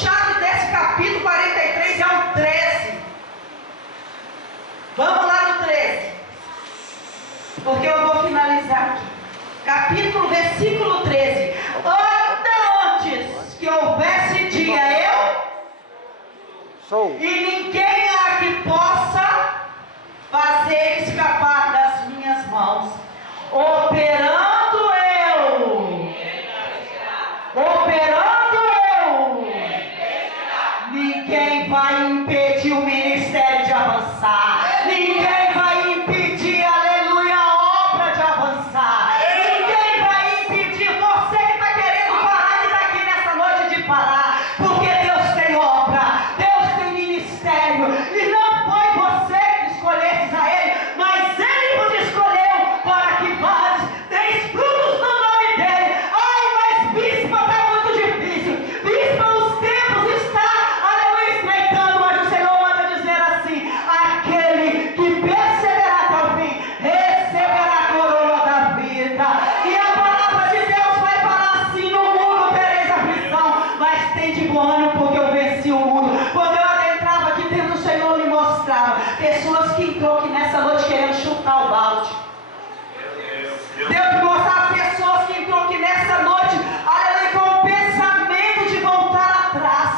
chave desse capítulo 43 é o 13. Vamos lá no 13. Porque eu vou finalizar aqui. Versículo 13. Antes que houvesse dia, eu sou. E ninguém há que possa fazer escapar das minhas mãos. Operando eu. Ninguém vai impedir o ministério de avançar. Ninguém vai impedir, aleluia, a obra de avançar. Ninguém vai impedir você que está querendo parar de estar aqui nessa noite de parar. Porque Deus tem obra, Deus tem ministério. E não foi você que escolheste a Ele, mas Ele vos escolheu para que vades, deis frutos no nome dEle. Ai, mas bispa, está muito difícil. Bispa, os tempos estão, aleluia, estreitando. Mas o Senhor manda dizer assim: aquele que perseverar até o fim, receberá a coroa da vida. E a palavra de Deus vai falar assim: no mundo tereis aflição, mas tem de bom ânimo, porque eu venci o mundo. Quando eu adentrava aqui dentro, o Senhor me mostrava pessoas que entrou aqui nessa noite querendo chutar o balde. Deus me mostrava pessoas que entrou aqui nessa noite, aleluia, com o pensamento de voltar atrás.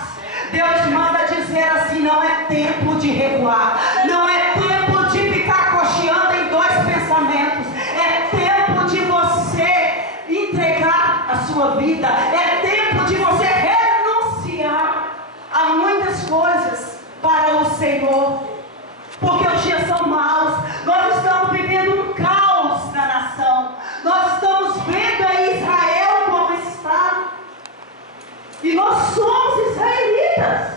Deus manda dizer assim: não é tempo de recuar, não é tempo de ficar cocheando em dois pensamentos, é tempo de você entregar a sua vida, é tempo de você renunciar a muitas coisas para o Senhor, porque os dias são maus. Nós estamos vivendo um caos na nação, nós estamos vendo aí Israel como está, e nós somos israelitas,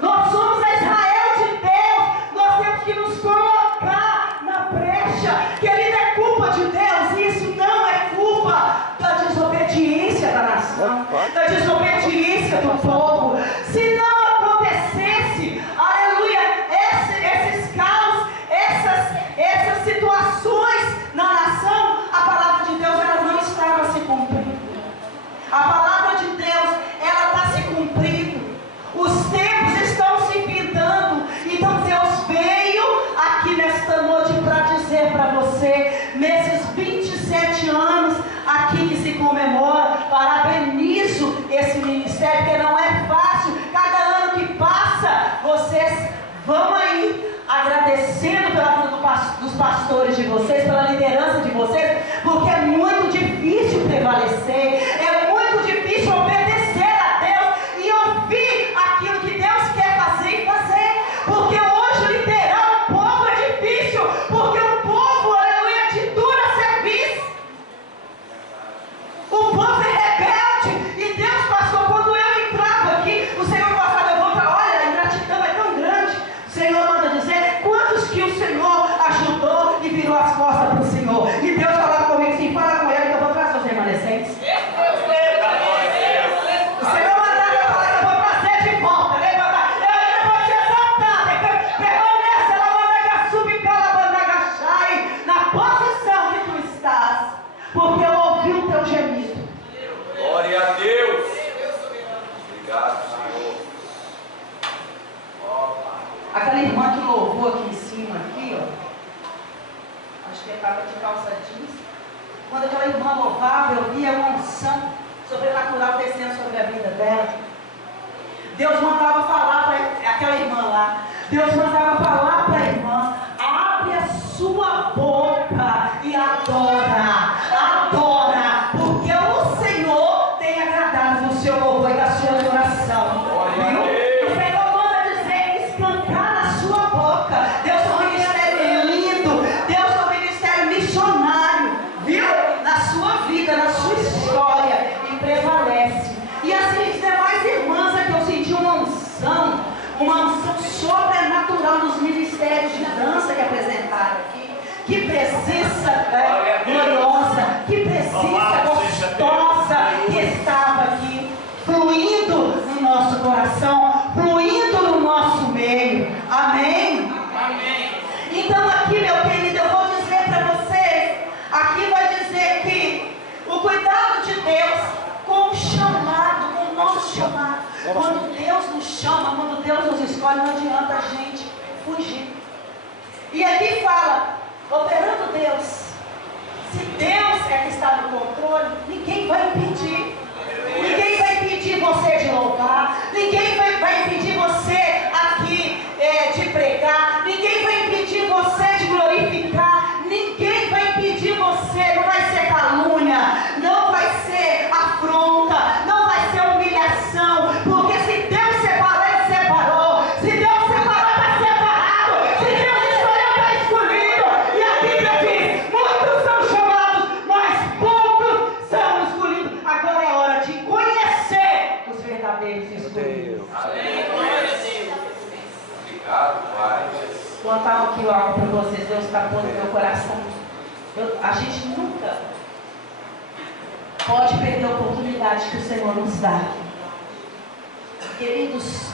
nós somos a Israel de Deus. Nós temos que nos colocar na brecha. Querida, é culpa de Deus? Isso não é culpa da desobediência da nação, da desobediência do povo. Se não acontecesse, aleluia, esses caos, essas situações na nação, a palavra de Deus ela não estava se cumprindo. A palavra de Deus ela está se cumprindo. Os tempos estão se pintando. Então Deus veio aqui nesta noite para dizer para você, nesses 27 anos aqui que se comemora, parabenizo esse ministério, porque não é fácil. Cada ano que passa, vocês vão aí agradecendo pela vida dos pastores de vocês, pela liderança de vocês, porque é muito difícil prevalecer, é muito difícil obedecer a Deus e ouvir aquilo que Deus quer fazer e fazer, porque hoje liderar o povo é difícil, porque o povo, aleluia, é de dura serviço, o povo é rebelde. E Deus, pastor, quando eu entrava aqui, o Senhor passava, eu vou para, olha, a ingratidão é tão grande. O Senhor manda dizer, quantos que o Senhor ajudou e virou as costas para o Senhor. E Deus falava comigo assim: fala com ele que eu vou trazer os remanescentes. O Senhor mandava eu falar que eu vou trazer de volta. Levantar, eu vou te exaltar. Permanece, ela manda subir pela banda agachai, na posição que tu estás, porque eu ouvi o teu gemido. Glória a Deus. Obrigado, Senhor. Aquela irmã que louvou aqui em cima, aqui, ó, acho que estava de calça jeans. Quando aquela irmã louvava, eu via uma unção sobrenatural descendo sobre a vida dela. Deus mandava falar para aquela irmã lá, Deus mandava falar para a irmã: abre a sua boca e adora, adora, porque o Senhor tem agradado no seu louvor e da sua adoração. Viu? O Senhor manda dizer: escancar a sua boca. Deus é um ministério lindo, Deus é um ministério missionário, viu? Na sua vida, na sua história, e prevalece. E assim, as demais irmãs aqui, eu senti uma unção sobrenatural nos ministérios de dança que apresentaram aqui. Que presença gloriosa, que presença gostosa que estava aqui, fluindo no nosso coração, fluindo no nosso meio. Amém? Amém. Então aqui, meu querido, eu vou dizer para vocês, aqui vai dizer que o cuidado de Deus com o chamado, com o nosso chamado, Quando Deus nos chama, quando Deus nos escolhe, não adianta a gente fugir. E aqui fala, operando Deus. Se Deus é que está no controle, ninguém vai impedir. Ninguém vai impedir você de louvar. Ninguém vai impedir você aqui de pregar. Ninguém vai impedir você de glorificar. Ninguém vai impedir você. Não vai ser calúnia. Não vai ser afronta. Não vai ser humilhação. Porque se Deus separou, Ele separou. Se Deus separou, está separado. Se Deus escolheu, está escolhido. E a Bíblia diz, muitos são chamados, mas poucos são escolhidos. Agora é hora de conhecer os verdadeiros escolhidos. Obrigado, Pai. Vou contar aqui algo para vocês. Deus está pondo no meu coração. A gente nunca pode perder a oportunidade que o Senhor nos dá. Queridos,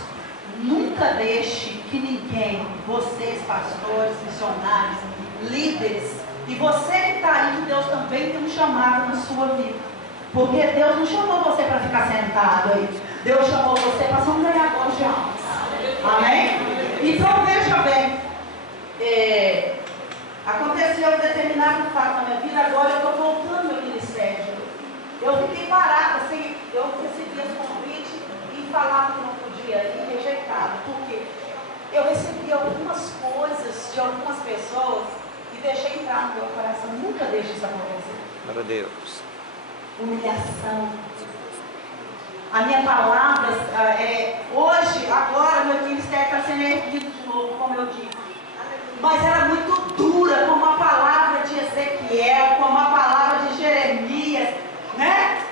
nunca deixe que ninguém, vocês pastores, missionários, líderes, e você que está aí, Deus também tem um chamado na sua vida. Porque Deus não chamou você para ficar sentado aí. Deus chamou você para ser um ganhador de almas. Amém? Então veja bem, aconteceu um determinado fato na minha vida, agora eu estou voltando ao ministério. Eu fiquei parada, assim, eu recebi esse convite e falava que não podia ir, rejeitava. Por quê? Eu recebi algumas coisas de algumas pessoas e deixei entrar no meu coração. Nunca deixe isso acontecer. Glória a Deus. Humilhação. A minha palavra, hoje, agora, meu ministério está sendo erguido de novo, como eu disse. Mas era muito dura, como a palavra de Ezequiel, como a palavra de Jeremias, né?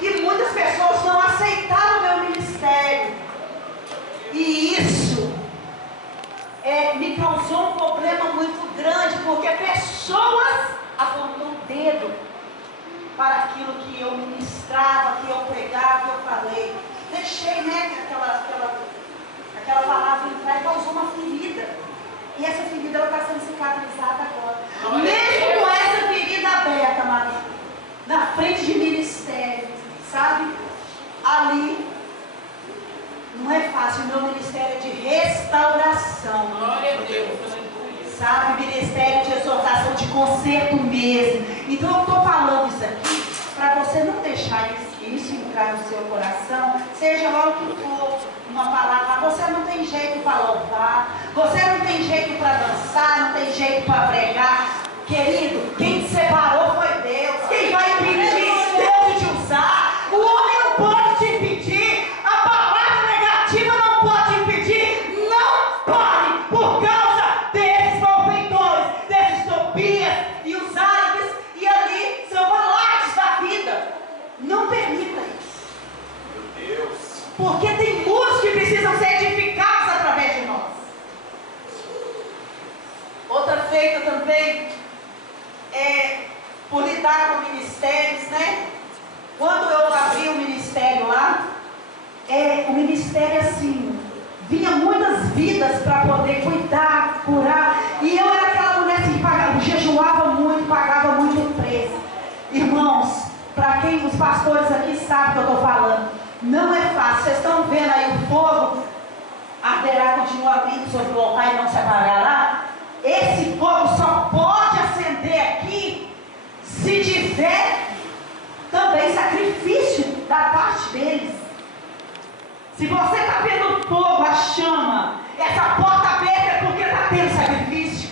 E muitas pessoas não aceitaram o meu ministério. E isso me causou um problema muito grande, porque pessoas apontam o dedo para aquilo que eu ministrava, que eu pregava, que eu falei. Deixei, né, aquela palavra entrar e causou uma ferida. E essa ferida está sendo cicatrizada agora. Mesmo com essa ferida aberta, Maria, na frente de ministério, sabe? Ali, não é fácil, o meu ministério é de restauração. Glória a Deus. Sabe, ministério de exortação, de conserto mesmo. Então eu estou falando isso aqui para você não deixar isso entrar no seu coração, seja lá o que for, uma palavra. Você não tem jeito para louvar, você não tem jeito para dançar, não tem jeito para pregar. Querido, quem te separou foi Deus. Quem vai impedir Deus de te usar? O homem não pode te impedir. A palavra negativa não pode impedir. Não pode, por causa desses malfeitores, desses Tobias e os árabes, e ali são balantes da vida. Não permita isso. Meu Deus. Porque tem muitos que precisam ser edificados através de nós. Outra feita também por lidar com ministérios, né? Quando eu abri o ministério lá, o ministério assim, vinha muitas vidas para poder cuidar, curar, e eu era aquela mulher assim, que pagava, jejuava muito, pagava muito preço. Irmãos, para quem os pastores aqui sabem o que eu estou falando, não é fácil. Vocês estão vendo aí o fogo arderá continuamente sobre o altar e não se apagará? Esse fogo só pode acender aqui se tiver também sacrifício da parte deles. Se você está vendo o fogo, a chama, essa porta aberta é porque está tendo sacrifício,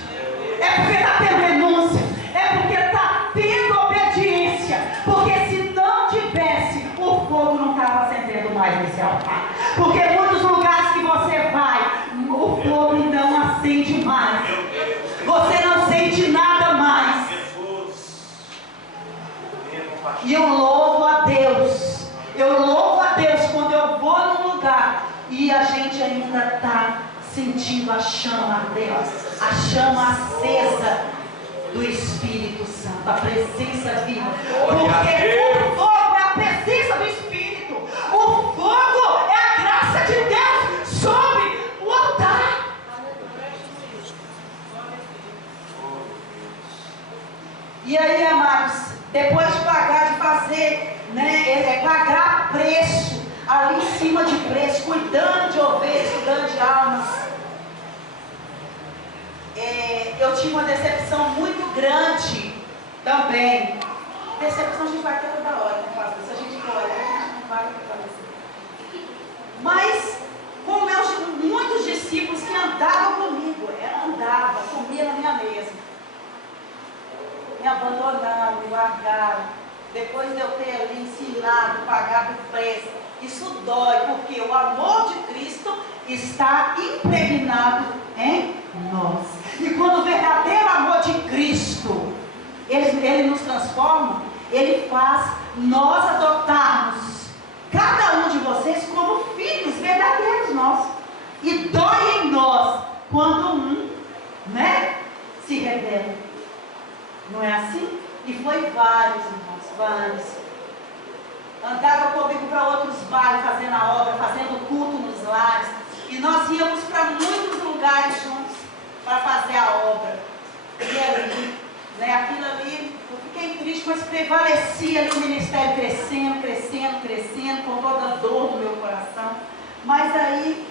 é porque está tendo renúncia, é porque está tendo obediência. Porque se não tivesse, o fogo não estava acendendo mais nesse altar. Porque muitos lugares que você vai, o fogo não acende mais. Você não sente nada mais. E eu louvo a Deus. Eu louvo a Deus quando eu vou num lugar e a gente ainda está sentindo a chama arder, a chama acesa do Espírito Santo, a presença viva. Porque o fogo é a presença do Espírito. O fogo é a graça de Deus sobre o altar. E aí, amados, depois de pagar, de fazer, pagar preço, ali em cima de preço, cuidando de ovelhas, cuidando de almas. Eu tive uma decepção muito grande também. Decepção a gente vai ter toda hora, né, pastor? Se a gente for olhar, a gente não vai prevalecer. Mas com muitos discípulos que andavam comigo, andava, comia na minha mesa. Me abandonaram, me largaram. Depois de eu ter ali ensinado, pagado o preço. Isso dói, porque o amor de Cristo está impregnado em nós. E quando o verdadeiro amor de Cristo, ele nos transforma, ele faz nós adotarmos cada um de vocês como filhos verdadeiros nossos. E dói em nós quando um, se rebela. Não é assim? E foi vários, irmãos, vários. Andava comigo para outros bairros, fazendo a obra, fazendo culto nos lares. E nós íamos para muitos lugares juntos para fazer a obra. E ali, aquilo ali, eu fiquei triste, mas prevalecia ali o ministério crescendo, crescendo, crescendo, com toda a dor do meu coração. Mas aí,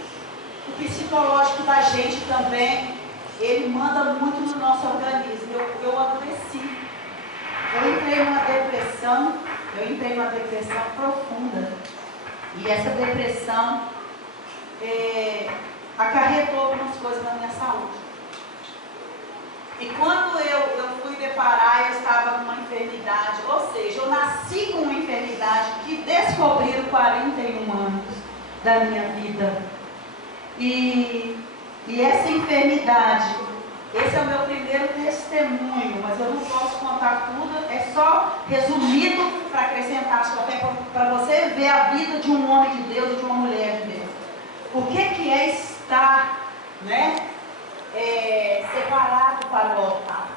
o psicológico da gente também, ele manda muito no nosso organismo. Eu adoeci. Eu entrei numa depressão profunda. E essa depressão acarretou algumas coisas na minha saúde. E quando eu fui deparar, eu estava com uma enfermidade, ou seja, eu nasci com uma enfermidade que descobriram 41 anos da minha vida. E essa enfermidade, esse é o meu primeiro testemunho, mas eu não posso contar tudo, é só resumido para acrescentar a sua fé, para você ver a vida de um homem de Deus e de uma mulher de Deus. O que é estar, separado para o altar?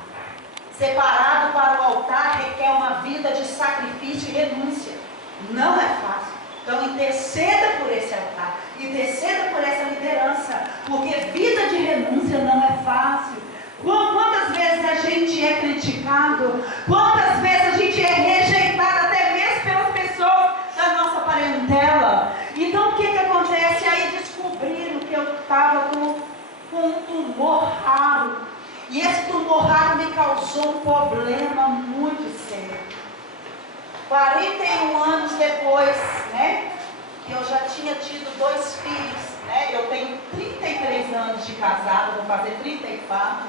Separado para o altar requer uma vida de sacrifício e renúncia. Não é fácil. Então interceda por esse altar, interceda por essa liderança, porque vida de renúncia não é fácil. Quantas vezes a gente é criticado, quantas vezes a gente é rejeitado, até mesmo pelas pessoas da nossa parentela. Então o que acontece? Aí descobriram que eu estava com um tumor raro, e esse tumor raro me causou um problema muito sério. 41 anos depois, que eu já tinha tido 2 filhos, eu tenho 33 anos de casado, vou fazer 34,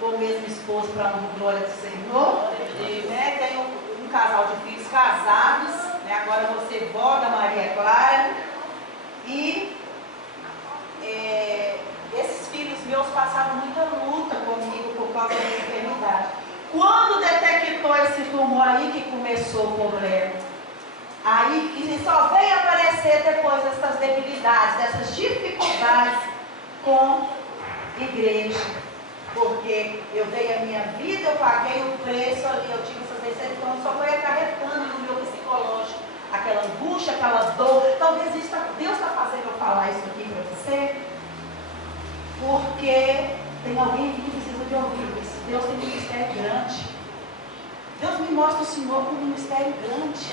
com o mesmo esposo para a glória do Senhor, tenho um casal de filhos casados, agora vou ser vó da Maria Clara, e esses filhos meus passaram muita luta comigo por causa da enfermidade. Quando detectou esse tumor aí que começou o problema, aí que só veio aparecer depois dessas debilidades, dessas dificuldades com igreja, porque eu dei a minha vida, eu paguei o preço ali, eu tive essas decepções, só foi acarretando no meu psicológico, aquela angústia, aquela dor. Talvez Deus está fazendo eu falar isso aqui para você, porque tem alguém aqui que precisa de ouvir isso. Deus tem um ministério grande. Deus me mostra o Senhor com um ministério grande.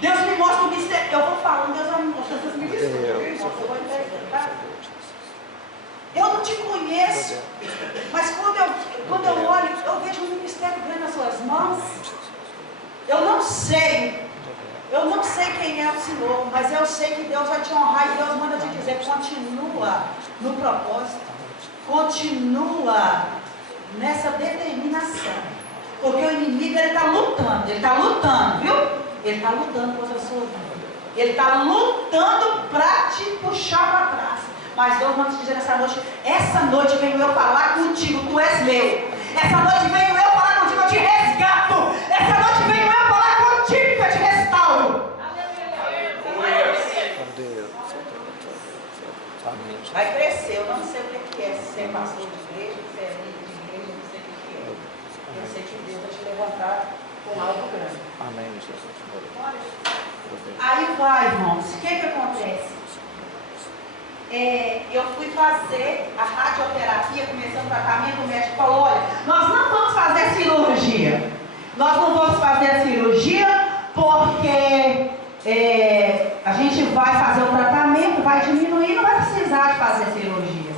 Deus me mostra o ministério. Eu vou falando, Deus vai me mostrando. Deus me diz, eu vou entender, tá? Eu não te conheço, mas quando eu olho, eu vejo um ministério grande nas suas mãos. Eu não sei quem é o Senhor, mas eu sei que Deus vai te honrar e Deus manda te dizer, continua no propósito, continua nessa determinação, porque o inimigo ele está lutando, viu? Ele está lutando contra a sua vida, ele está lutando para te puxar para trás, mas Deus manda te dizer essa noite venho eu falar contigo, tu és meu, essa noite venho eu falar contigo, eu te resgato, essa noite venho eu falar contigo, que eu te restauro. Vai crescer, eu não sei o que é ser pastor de igreja, ser líder de igreja, eu não sei o que é. Eu sei que Deus vai te levantar com algo grande. Amém, Jesus. Aí vai, irmãos, o que acontece? Eu fui fazer a radioterapia, começando o tratamento, o médico falou, olha, nós não vamos fazer cirurgia. Nós não vamos fazer a cirurgia porque a gente vai fazer o tratamento, vai diminuir, não vai precisar de fazer cirurgia.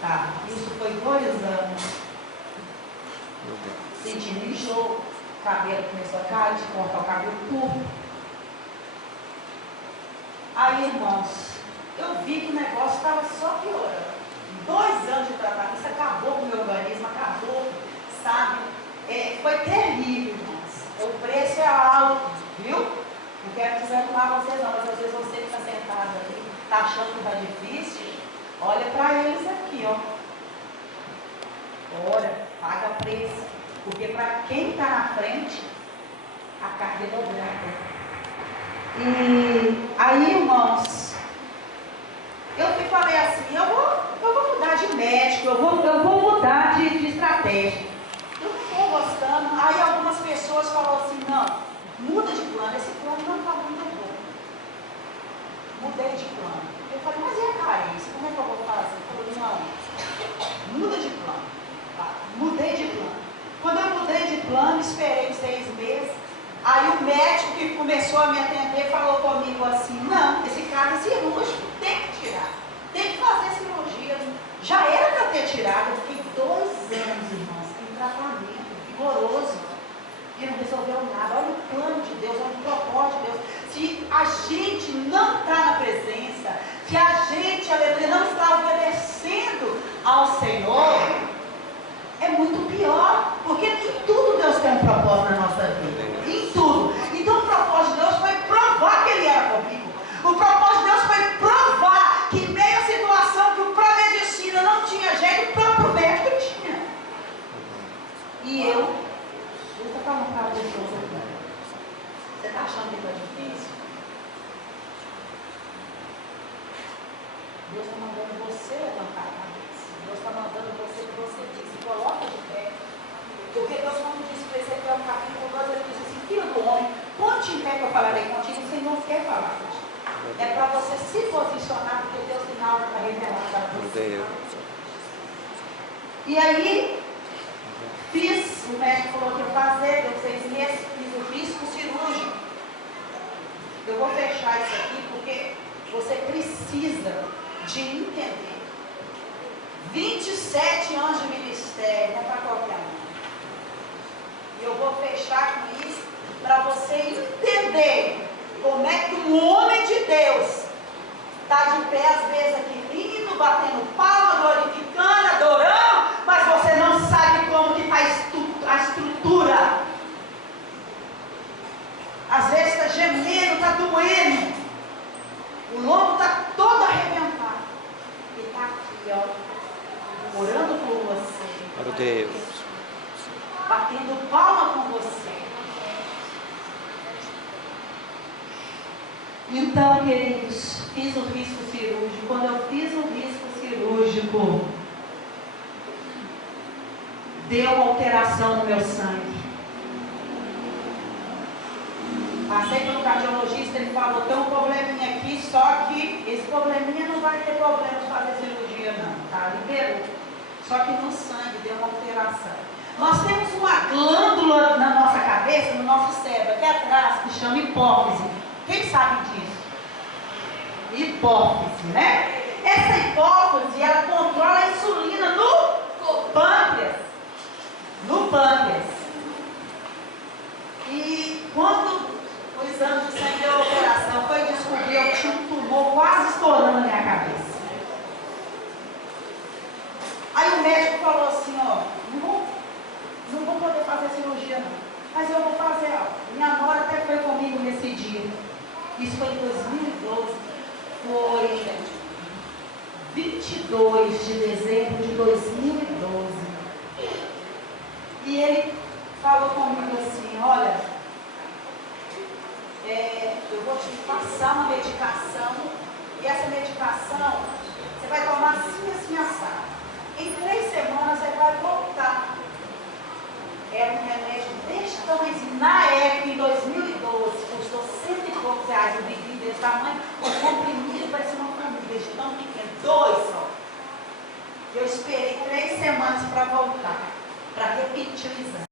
Tá, isso foi 2 anos. Sentindo enjoo, o cabelo começou a cair, de cortar o cabelo curto. Aí, irmãos, eu vi que o negócio estava só piorando. 2 anos de tratamento, isso acabou com o meu organismo, acabou, sabe? Foi terrível, irmãos. O preço é alto, viu? Não quero desanimar vocês não, mas às vezes você que está sentado ali, está achando que está difícil, olha para eles aqui, ó. Ora, paga preço. Porque para quem está na frente, a carga é dobrada. E aí, irmãos, eu falei assim, eu vou mudar de médico, eu vou mudar de estratégia. Eu não estou gostando. Aí algumas pessoas falaram assim, não, muda de plano, esse plano não está muito bom. Mudei de plano. Eu falei, mas e a carência? Como é que eu vou fazer? Eu falei, não, muda de plano. Tá? Mudei de plano. Quando eu mudei de plano, esperei 6 meses. Aí o médico que começou a me atender falou comigo assim, não, esse cara é cirúrgico, tem que tirar. Tem que fazer cirurgia. Já era para ter tirado. Eu fiquei 2 anos, irmãos, em tratamento vigoroso. E não resolveu nada. Olha o plano de Deus, olha o propósito de Deus. Se a gente não está na presença, se a gente, aleluia, não está obedecendo ao Senhor, é muito pior. Porque em tudo Deus tem um propósito na nossa vida. Em tudo. Então o propósito de Deus foi provar que Ele era comigo. O propósito de Deus foi provar que em meio à situação que para a medicina não tinha jeito, o próprio médico tinha. E eu vou perguntar para pessoas aqui. Você está achando que está difícil? Deus está mandando você levantar a cabeça. Deus está mandando você que você diz, se coloca de pé. Porque Deus, quando disse para Ezequiel capítulo 2, ele disse assim, filho do homem, ponte em pé que eu falarei contigo, o Senhor quer falar contigo. É para você se posicionar, porque Deus tem algo para revelar para você. E aí, o médico falou que ia fazer, deu 6 meses, fiz o risco cirúrgico. Eu vou fechar isso aqui porque você precisa de entender. 27 anos de ministério, não é para qualquer um. E eu vou fechar com isso para você entender como é que um homem de Deus está de pé às vezes aqui rindo, batendo palma, glorificando, adorando, mas você não sabe como que está a estrutura. Às vezes está gemendo, está doendo. O lombo está todo arrebentado. E está aqui, ó, orando por você. Meu Deus. Batendo palma com você. Então, queridos, fiz o risco cirúrgico. Quando eu fiz o risco cirúrgico, deu uma alteração no meu sangue. Passei pelo cardiologista, ele falou, tem um probleminha aqui, só que esse probleminha não vai ter problema de fazer cirurgia não, tá? Liberou. Só que no sangue deu uma alteração. Nós temos uma glândula na nossa cabeça, no nosso cérebro, aqui atrás, que chama hipófise. Quem sabe disso? Hipófise, né? Essa hipófise, ela controla a insulina no pâncreas. No pâncreas. E quando o exame de sangue deu a operação, foi descobrir, eu tinha um tumor quase estourando na minha cabeça. Aí o médico falou assim, ó, não vou poder fazer cirurgia não, mas eu vou fazer algo. Minha nora até foi comigo nesse dia. Isso foi em 2012, foi 22 de dezembro de 2012. E ele falou comigo assim, olha, eu vou te passar uma medicação, e essa medicação, você vai tomar assim, assado. Em 3 semanas você vai voltar. Era um remédio deste tamanho. Na época, em 2012, custou 100 e poucos reais. O vidrinho desse tamanho, o comprimido parecia uma família de tão pequeno. 2 só. Eu esperei 3 semanas para voltar, para repetir o exame.